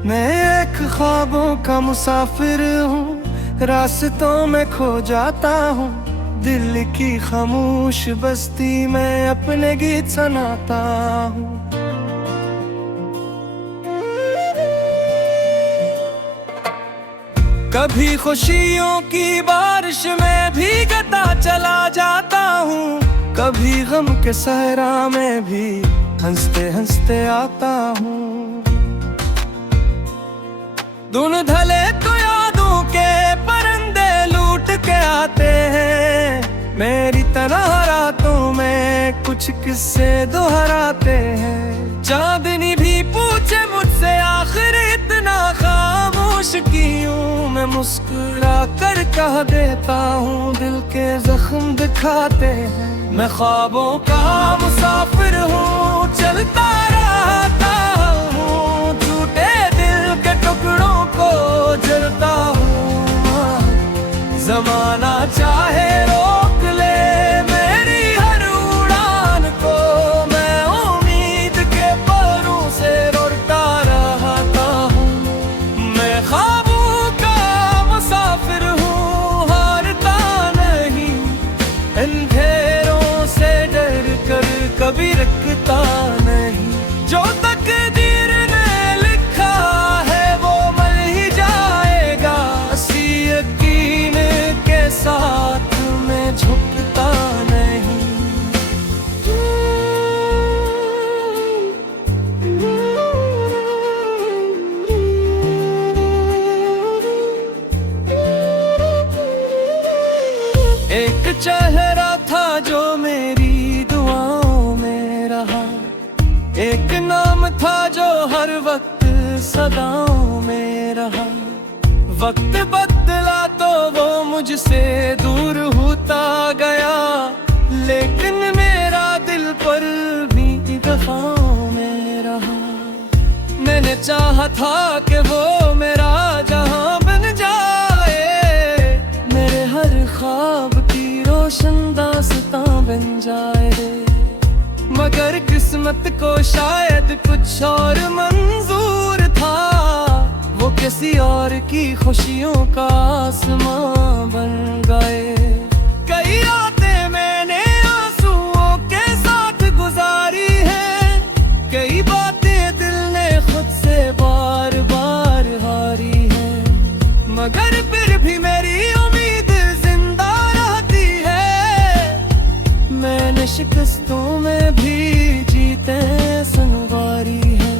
मैं एक ख्वाबों का मुसाफिर हूँ, रास्तों में खो जाता हूँ। दिल की खामोश बस्ती में अपने गीत सुनाता हूँ। कभी खुशियों की बारिश में भीगता चला जाता हूँ, कभी गम के सहरा में भी हंसते हंसते आता हूँ। धुंधले तो यादों के परिंदे लूट के आते हैं, मेरी तरह रातों में कुछ किस्से दोहराते हैं। चांदनी भी पूछे मुझसे आखिर इतना खामोश क्यों, मैं मुस्कुरा कर कह देता हूँ दिल के जख्म दिखाते हैं। मैं ख्वाबों का मुसाफिर हूँ, चलता रहता हूँ, टूटे दिल के टुकड़ों को जलता हूँ। जमाना चाहे रोक ले मेरी हर उड़ान को, मैं उम्मीद के परों से उड़ता रहता हूँ। मैं ख्वाबों का मुसाफिर हूँ, हारता नहीं, अंधेरों से डर कर कभी रुकता नहीं। जो तकदीर ने लिखा है वो मर ही जाएगा, इसी यकीन के साथ मैं झुकता नहीं। एक चेहरा था जो मेरी दुआओं में रहा, एक नाम था जो हर वक्त सदाओं में रहा। वक्त बदला तो वो मुझसे दूर होता गया, लेकिन मेरा दिल पर भी वफाओं में रहा। मैंने चाहा था कि वो मेरा जहां बन जाए, मेरे हर ख्वाब की रोशन दास्तां बन जाए। मगर किस्मत को शायद कुछ और मंजूर था, वो किसी और की खुशियों का आसमां बन गए। कई रातें मैंने आंसुओं के साथ गुजारी हैं, कई बातें दिल ने खुद से बार बार हारी हैं, मगर फिर भी मेरी उम्मीद जिंदा रहती है। मैंने शिकस्तों में भी जीते संवारी है।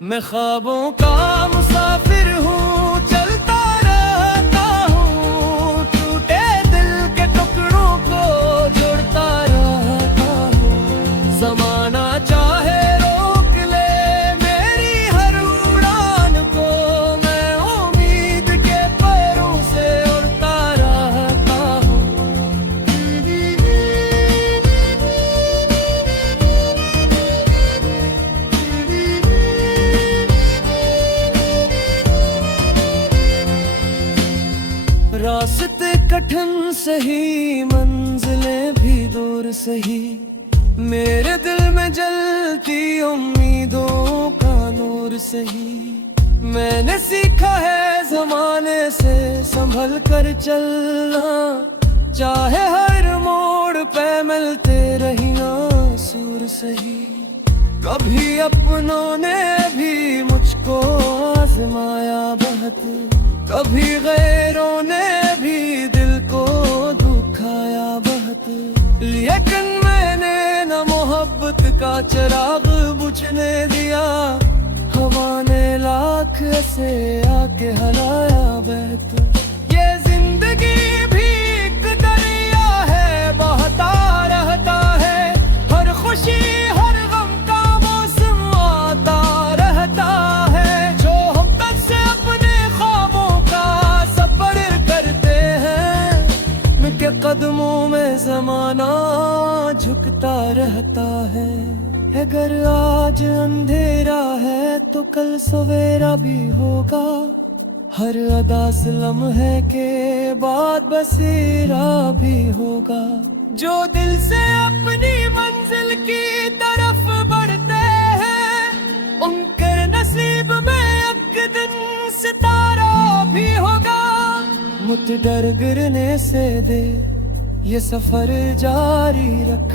मैं ख्वाबों का मुसाफिर हूँ, चलता रहता हूँ, टूटे दिल के टुकड़ों को जोड़ता रहता हूँ। ज़माना चाहे रोक ले मेरी हर उड़ान को, मैं उम्मीद के पैरों से उड़ता रहता हूँ। रास्ते कठिन सही, मंजिलें भी दूर सही, मेरे दिल में जलती उम्मीदों का नूर सही। मैंने सीखा है जमाने से संभल कर चलना, चाहे हर मोड़ पे मिलते रही ना सूर सही। कभी अपनों ने भी मुझको आजमाया बहुत, कभी गैरों ने भी दिल को दुखाया बहुत, लेकिन मैंने न मोहब्बत का चिराग बुझने दिया। हवा ने लाख ऐसे आके हलाया बहत। ये जिंदगी भी एक दरिया है, बहता रहता है, हर खुशी हर गम का मौसम आता रहता है। जो हम तक से अपने ख्वाबों का सफर करते हैं, उनके कदमों में जमाना झुकता रहता है। अगर आज अंधेरा है तो कल सवेरा भी होगा, हर अदास लम्हे के बाद बसेरा भी होगा। जो दिल से अपनी मंजिल की तरफ बढ़ते हैं, उनके नसीब में मुझ डर गिरने से दे, ये सफर जारी रख,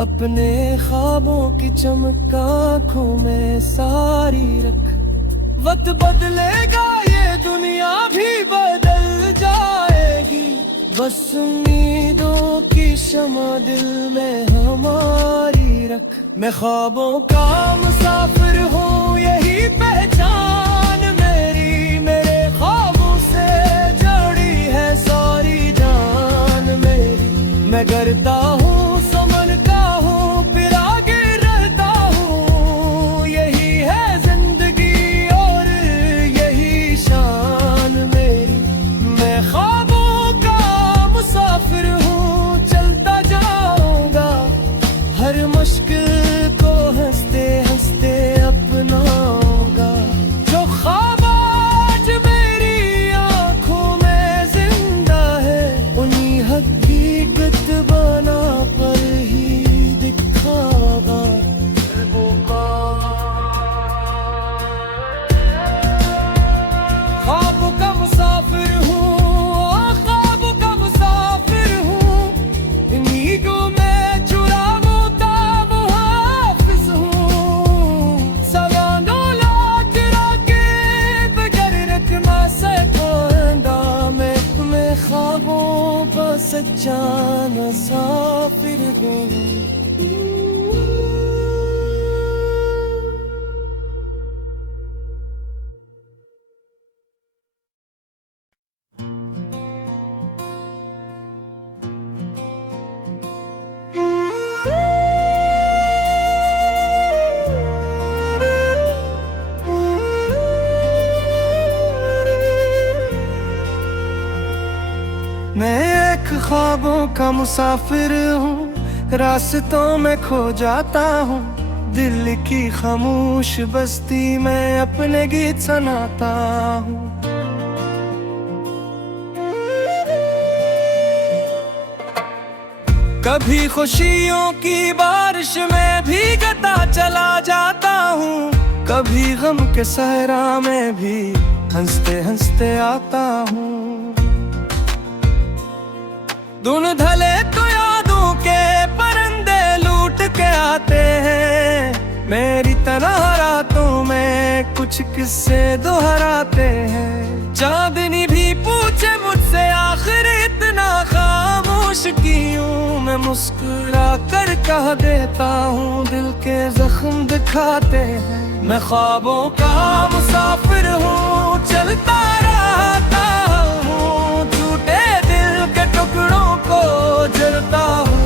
अपने ख्वाबों की चमक आँखों में सारी रख। वक्त बदलेगा ये दुनिया भी बदल जाएगी, बस उम्मीदों की शमा दिल में हमारी रख। मैं ख्वाबों का मुसाफिर हूँ, यही पहचान मेरी, मेरे ख्वाबों से जुड़ी है सारी जान मेरी। मैं करता हूँ समझता हूँ फिर आगे रहता हूँ, यही है जिंदगी और यही शान मेरी। मैं ख्वाबों का मुसाफिर हूँ, चलता जाऊंगा हर मुश्किल को हंसते हंसते अपनाऊंगा। जो ख्वाब आज मेरी आंखों में जिंदा है, उन्हीं हकीकत बना पर ही दिखावा। ख्वाब का मुसाफिर हूँ, ख्वाब का मुसाफिर हूँ, इन्हीं को मैं चुराऊं ताब हाफिज हूँ। सवानों लाख राके बगैर रखना सकोंदा, मैं तुम्हें ख्वाबों पर सच्चा मुसाफिर हूँ। मैं एक ख्वाबों का मुसाफिर हूँ, रास्तों में खो जाता हूँ। दिल की खामोश बस्ती में अपने गीत सुनाता हूँ। कभी खुशियों की बारिश में भीगता चला जाता हूँ, कभी गम के सहरा में भी हंसते हंसते आता हूँ। धुन ढले तो यादों के परिंदे लूट के आते हैं, मेरी तरह रातों में कुछ किस्से दोहराते हैं। चांदनी भी पूछे मुझसे आखिर इतना खामोश क्यों, मैं मुस्कुरा कर कह देता हूँ दिल के जख्म दिखाते हैं। मैं ख्वाबों का मुसाफिर हूँ, चलता रहता हूँ, टूटे दिल के टुकड़ों को जलता हूँ।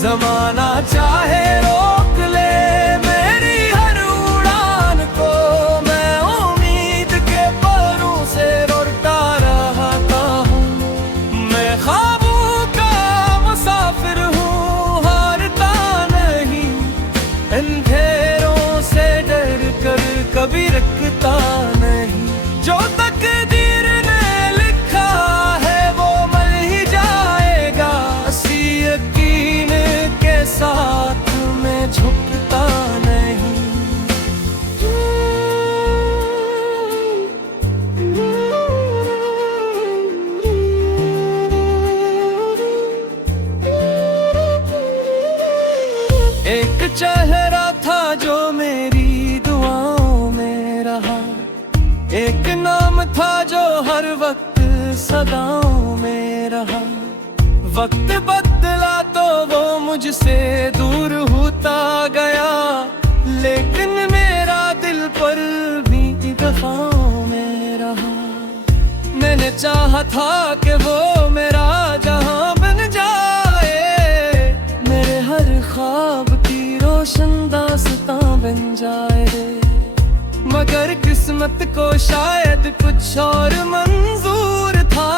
जमाना चाहे रोक ले मेरी हर उड़ान को, मैं उम्मीद के परों से रोता रहता हूँ। मैं ख्वाबों का मुसाफिर हूँ, हारता नहीं, अंधेरों से डर कर कभी रखता नहीं। जो तकदीर ने लिखा है वो मल ही जाएगा, इसी यकीन के साथ मैं झुकता नहीं। एक चेहरा था जो मेरी दुआओं में रहा, एक नाम था जो हर वक्त सदाओं में रहा। वक्त बदला तो वो मुझसे दूर होता गया, लेकिन मेरा दिल पर भी दफाओं में रहा। मैंने चाहा था कि वो मेरा जहां बन जाए, मेरे हर ख्वाब की रोशन दास्तां बन जाए। मगर किस्मत को शायद कुछ और मंजूर था,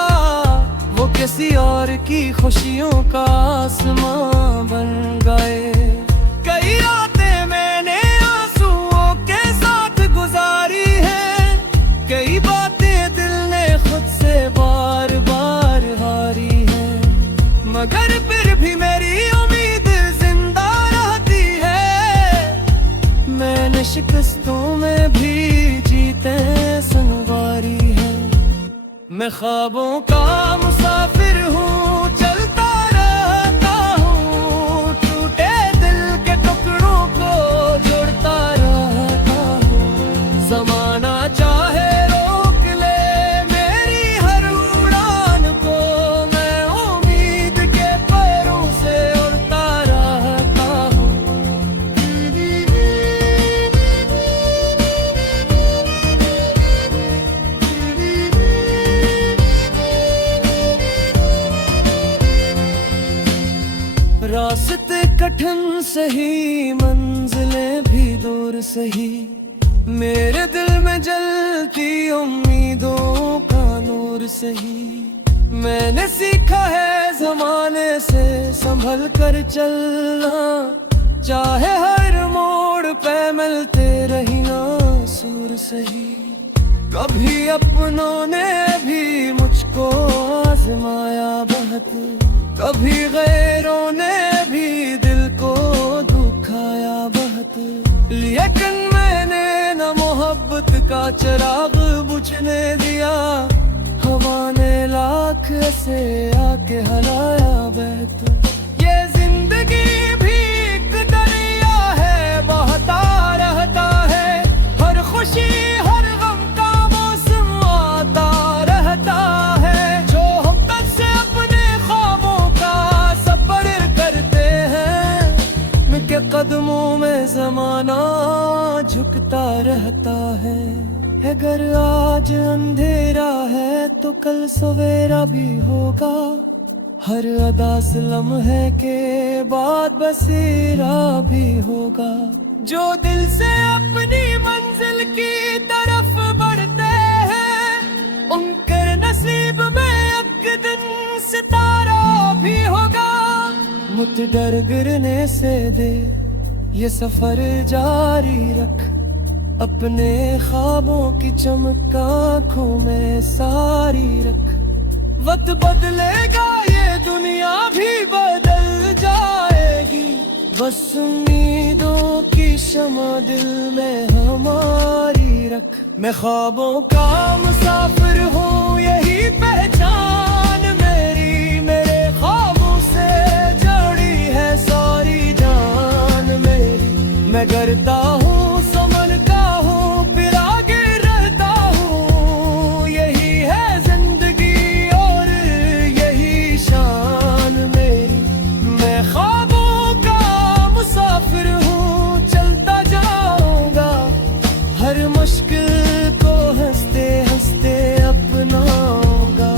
वो किसी और की खुशियों का आसमां बन गए। कई रातें मैंने आंसुओं के साथ गुजारी है, कई बातें दिल ने खुद से बार बार हारी है। मगर फिर भी मेरी उम्मीद जिंदा रहती है, मैंने शिकस्तों में भी जीते संवारी है। मैं ख्वाबों का मुसाफिर हूँ, चलता रहता हूँ, टूटे दिल के टुकड़ों को जोड़ता रहता हूँ। ज़माना चाहे रोक ले मेरी हर उड़ान को, मैं उम्मीद के पैरों से उड़ता रहता हूँ। रास्ते कठिन सही, मंजिलें भी दूर सही, मेरे दिल में जलती उम्मीदों का नूर सही। मैंने सीखा है ज़माने से संभल कर चलना, चाहे हर मोड़ पे मिलते रही ना सूर सही। कभी अपनों ने भी मुझको आजमाया बहुत, कभी गैरों ने भी दिल को दुखाया बहुत, लेकिन मैंने न मोहब्बत का चिराग बुझने दिया। हवा ने लाख से आके हलाया बहत, ये जिंदगी भी एक दरिया है, बहता रहता है। हर खुशी हर गम का मौसम आता रहता है, जो हम तक से अपने ख्वाबों का सफर करते हैं। उनके कदमों में ज़माना झुकता रहता है। अगर आज अंधेरा है तो कल सवेरा भी होगा, हर अदा लम्हे के बाद बसेरा भी होगा। जो दिल से अपनी मंजिल की तरफ बढ़ते हैं, उनके नसीब में एक दिन सितारा भी होगा। मुझ डर गिरने से दे ये सफर जारी रख, अपने ख्वाबों की चमक आँखों में सारी रख। वक्त बदलेगा ये दुनिया भी बदल जाएगी, बस उम्मीदों की शमा दिल में हमारी रख। मैं ख्वाबों का मुसाफिर हूँ, यही पहचान मेरी, मेरे ख्वाबों से जुड़ी है सारी जान मेरी। मैं डरता हूँ समझता हूँ, फिर आगे रहता हूँ, यही है जिंदगी और यही शान मेरी। मैं ख्वाबों का मुसाफिर हूँ, चलता जाऊंगा, हर मुश्किल को हंसते हंसते अपनाऊंगा।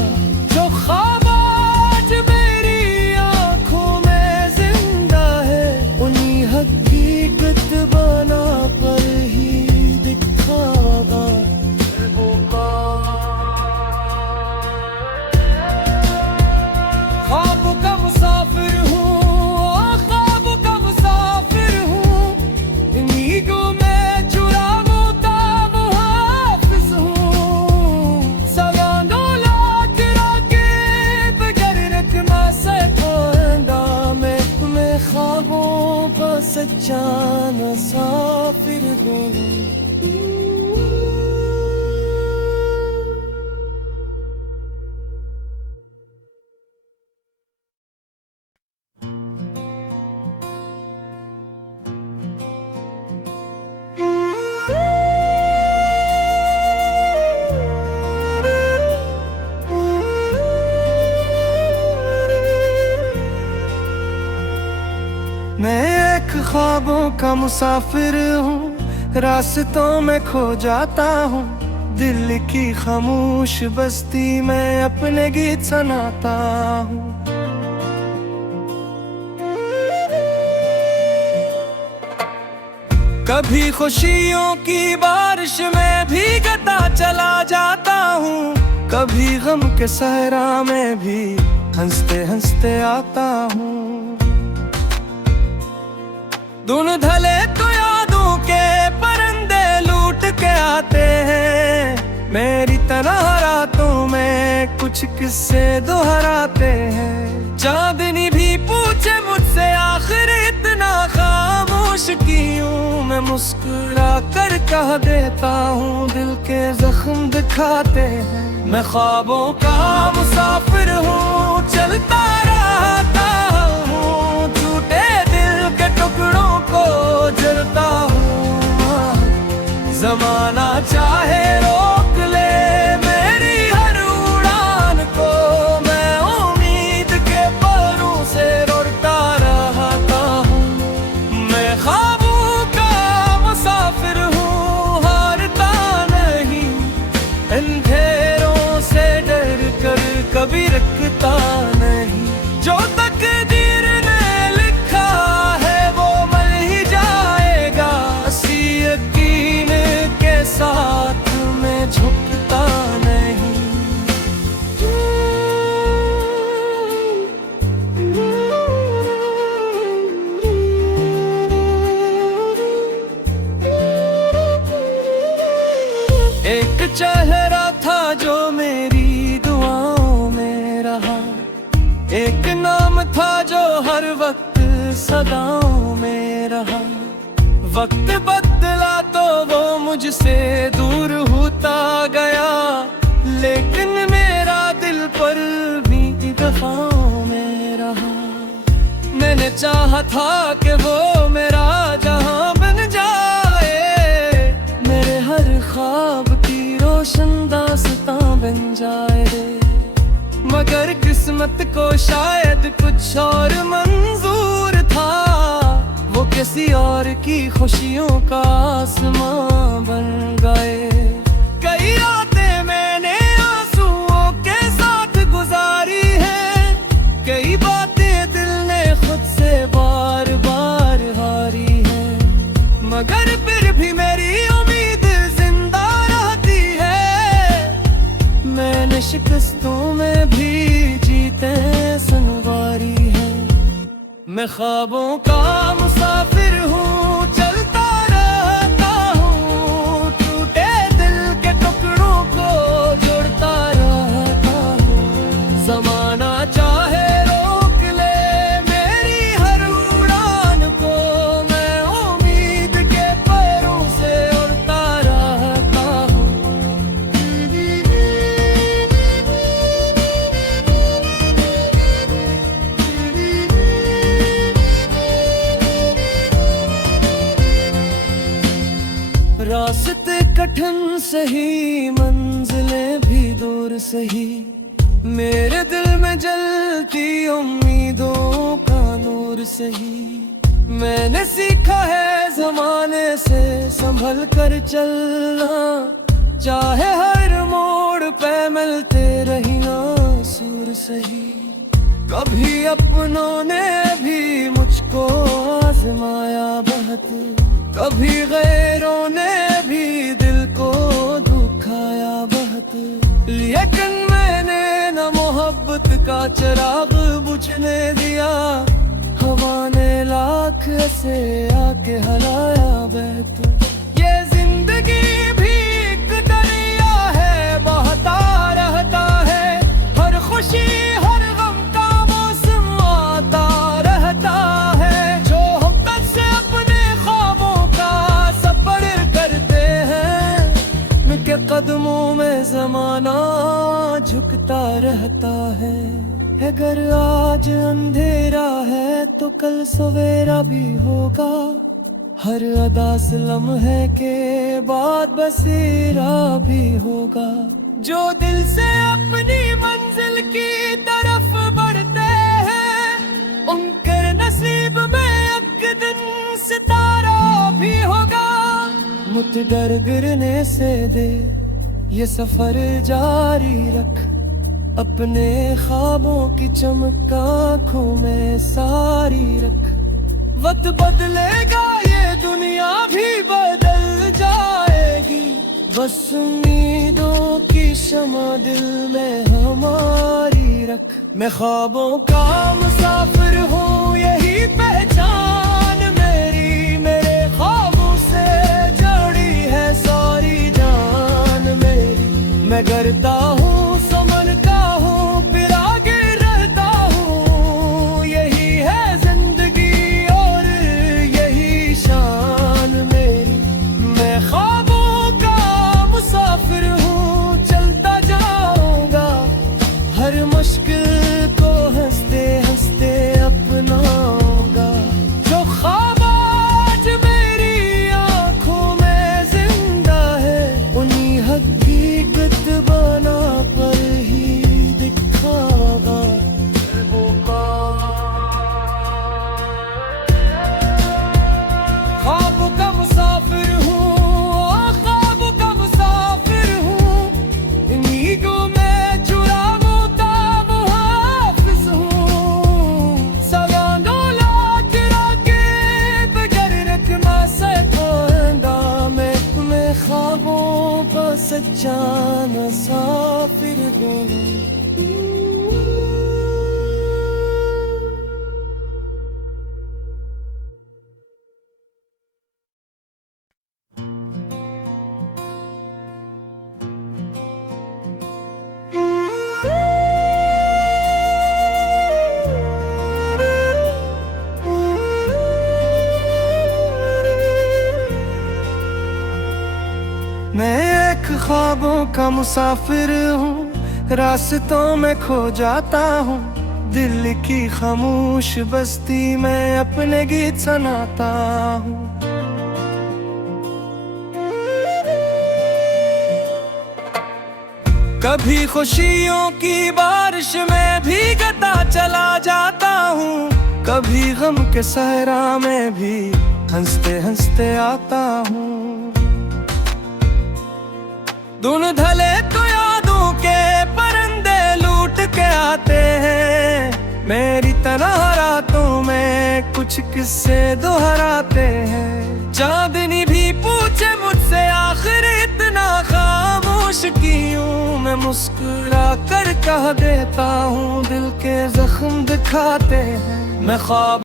जो ख्वाब आज मेरी आंखों में जिंदा है, उन्हीं हकीकत बना कर ही दिखागा। ख्वाब का मुसाफिर हूँ, ख्वाब का मुसाफिर हूँ, इन्हीं को मैं चुराऊं का मुहाफिज हूँ। सवानों लाख राकेब गर रखना से पांदा, मैं ख्वाबों का सच्चा मुसाफिर हूँ। मैं एक ख्वाबों का मुसाफिर हूँ, रास्तों में खो जाता हूँ। दिल की खामोश बस्ती में अपने गीत सुनाता हूँ। कभी खुशियों की बारिश में भीगता चला जाता हूँ, कभी गम के सहरा में भी हंसते हंसते आता हूँ। धुन ढले तो यादों के परिंदे लूट के आते हैं, मेरी तरह रातों में कुछ किस्से दोहराते हैं। चांदनी भी पूछे मुझसे आखिर इतना खामोश की यूं मैं मुस्कुरा कर कह देता हूँ, दिल के जख्म दिखाते हैं। मैं ख्वाबों का मुसाफिर हूँ, चलता रहता हूँ, टूटे दिल के टुकड़ों को जलता हूँ। जमाना चाहे रोक ले मेरी हर उड़ान को, मैं उम्मीद के परों से उड़ता रहता हूँ। मैं ख्वाबों का मुसाफिर हूँ, हारता नहीं, अंधेरों से डर कर कभी रुकता नहीं। जो तकदीर ने लिखा है वो मर ही जाएगा, इसी यकीन के साथ मैं झुकता नहीं। एक चेहरा था जो मेरी दुआओं में रहा, एक नाम था जो हर वक्त सदाओं में रहा। वक्त बदला तो वो मुझसे दूर होता गया, लेकिन मेरा दिल पर भी दफाओं में रहा। मैंने चाहा था कि वो मेरा जहां बन जाए, मेरे हर ख्वाब की रोशन दास्तां बन जाए। मगर किस्मत को शायद कुछ और मंजूर था, वो किसी और की खुशियों का आसमां बन गए। कई रातें मैंने आंसुओं के साथ गुजारी है, कई बातें दिल ने खुद से बार बार हारी है। मगर फिर भी मेरी उम्मीद जिंदा रहती है, मैंने शिकस्तों में भी जीते संवारी है। मैं ख्वाबों का मुसाफिर हूँ, चलता रहता हूँ, टूटे दिल के टुकड़ों को जोड़ता रहता हूँ। ज़माना चाहे रोक ले मेरी हर उड़ान को, मैं उम्मीद के परों से उड़ता रहता हूँ। रास्ते कठिन सही, मंजिलें भी दूर सही, मेरे दिल में जलती उम्मीदों का नूर सही। मैंने सीखा है जमाने से संभल कर चलना, चाहे हर मोड़ पे मिलते रही ना सूर सही। कभी अपनों ने भी मुझको आजमाया बहुत, कभी गैरों ने भी दिल को दुखाया बहुत। लेकिन मैंने न मोहब्बत का चिराग बुझने दिया, हवा ने लाख ऐसे आके हलाया बहत। ये जिंदगी भी एक दरिया है, बहता रहता है, हर खुशी हर गम का मौसम आता रहता है। जो हम तक से अपने ख्वाबों का सफर करते हैं, उनके कदमों में जमाना झुकता रहता है। अगर आज अंधेरा है तो कल सवेरा भी होगा, हर अदास लम्हे के बाद बसेरा भी होगा। जो दिल से अपनी मंजिल की तरफ बढ़ते हैं, उनके नसीब में एक दिन सितारा भी होगा। मुझ डर गिरने से दे ये सफर जारी रख, अपने ख्वाबों की चमक आँखों में सारी रख। वक्त बदलेगा ये दुनिया भी बदल जाएगी, बस उम्मीदों की शमा दिल में हमारी रख। मैं ख्वाबों का मुसाफिर हूँ, यही पहचान मेरी, मेरे ख्वाबों से जुड़ी है सारी जान मेरी। मैं करता हूँ समझता हूँ फिर आगे रहता हूँ, यही है जिंदगी और यही शान। सच्चा मुसाफिर हूँ। मैं एक ख्वाबों का मुसाफिर हूँ, रास्तों में खो जाता हूँ। दिल की खामोश बस्ती में अपने गीत सुनाता हूँ। कभी खुशियों की बारिश में भीगता चला जाता हूँ, कभी गम के सहरा में भी हंसते हंसते आता हूँ। धुन धले तो यादों के परिंदे लूट के आते हैं, मेरी तरह रातों में कुछ किस्से दोहराते हैं। चांदनी भी पूछे मुझसे आखिर इतना खामोश क्यों, मैं मुस्कुरा कर कह देता हूँ दिल के जख्म दिखाते हैं। मैं ख्वाब